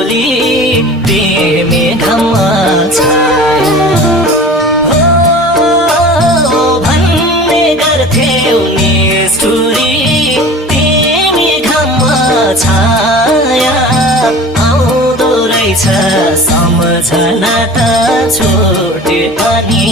भोलि तिमी घाममा छाया भन्ने गर्थ्यौ निष्ठुरी तिमी घाममा छाया आउँदो रहेछ सम्झना त छुट्यो अनि